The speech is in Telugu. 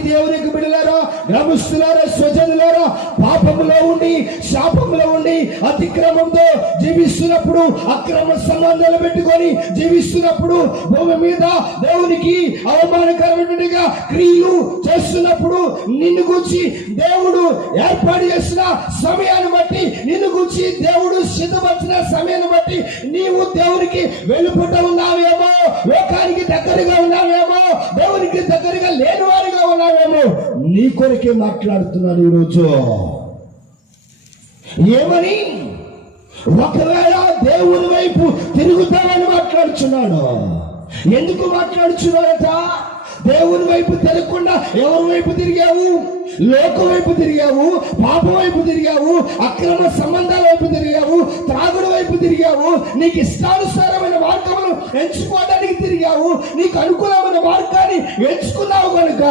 దేవునికి బిడ్డలారా, గ్రామస్తులారా, స్వజనులారా, పాపములో ఉండి శాపములో ఉండి అతిక్రమంతో జీవిస్తున్నప్పుడు, అక్రమ సంబంధాలు పెట్టుకొని జీవిస్తున్నప్పుడు, భూమి మీద దేవునికి అవమానకరమైనట్టుగా క్రియలు చేస్తున్నప్పుడు, నిన్ను గురించి దేవుడు ఏర్పాటు చేసిన సమయాన్ని బట్టి, నిన్ను గురించి దేవుడు సిద్ధపరిచిన సమయాన్ని బట్టి నీవు దేవునికి వెలుపట ఉన్నావేమో, లోకానికి దగ్గరగా ఉన్నావేమో, దేవునికి దగ్గరగా లేని వారిగా ఉన్నావేమో. నీ కొరకే మాట్లాడుతున్నాను ఈరోజు. ఏమని? ఒకవేళ దేవుని వైపు తిరుగుతామని మాట్లాడుచున్నాడు. ఎందుకు మాట్లాడుచున్నారట? దేవుని వైపు తిరగకుండా ఎవరి వైపు తిరిగావు? లోకం వైపు తిరిగావు, పాపం వైపు తిరిగావు, అక్రమ సంబంధాల వైపు తిరిగావు, త్రాగుడు వైపు తిరిగావు, నీకు ఇష్టానుసారమైన మార్గములు ఎంచుకోవడానికి తిరిగావు, నీకు అనుకూలమైన మార్గాన్ని ఎంచుకున్నావు కనుక